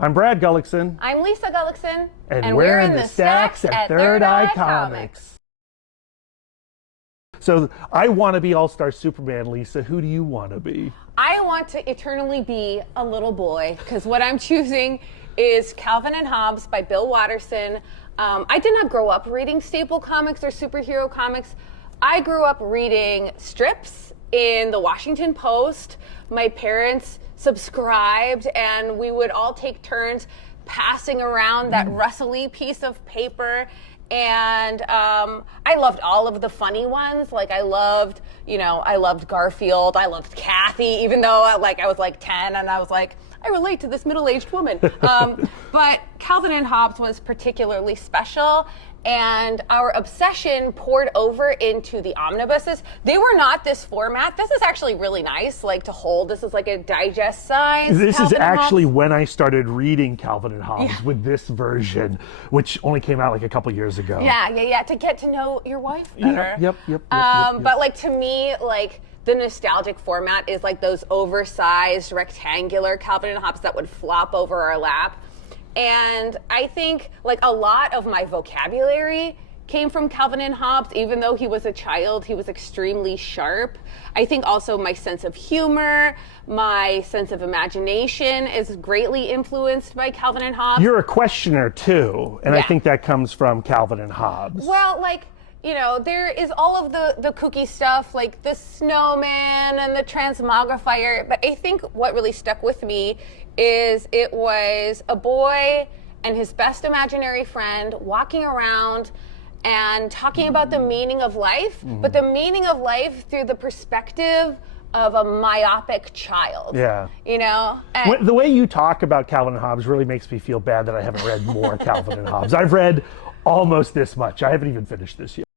I'm Brad Gullickson. I'm Lisa Gullickson. And we're in the stacks at Third Eye Comics. So I want to be All-Star Superman, Lisa. Who do you want to be? I want to eternally be a little boy, because what I'm choosing is Calvin and Hobbes by Bill Watterson. I did not grow up reading staple comics or superhero comics. I grew up reading strips in the Washington Post. My parents subscribed, and we would all take turns passing around that rustly piece of paper. And I loved all of the funny ones. Like I loved Garfield. I loved Kathy, even though I was like 10 and I was like, I relate to this middle-aged woman. But Calvin and Hobbes was particularly special, and our obsession poured over into the omnibuses. They were not this format. This is actually really nice, like to hold. This is like a digest size. This Calvin is actually Hobbes. When I started reading Calvin and Hobbes with this version, which only came out like a couple years ago. Yeah, to get to know your wife better. Yep. But like to me, like the nostalgic format is like those oversized rectangular Calvin and Hobbes that would flop over our lap. And I think like a lot of my vocabulary came from Calvin and Hobbes. Even though he was a child, he was extremely sharp. I think also my sense of humor, my sense of imagination is greatly influenced by Calvin and Hobbes. You're a questioner too, and I think that comes from Calvin and Hobbes. Well, like, you know, there is all of the kooky stuff, like the snowman and the transmogrifier, but I think what really stuck with me is it was a boy and his best imaginary friend walking around and talking about the meaning of life, but the meaning of life through the perspective of a myopic child. Yeah. You know? The way you talk about Calvin and Hobbes really makes me feel bad that I haven't read more Calvin and Hobbes. I've read almost this much. I haven't even finished this yet.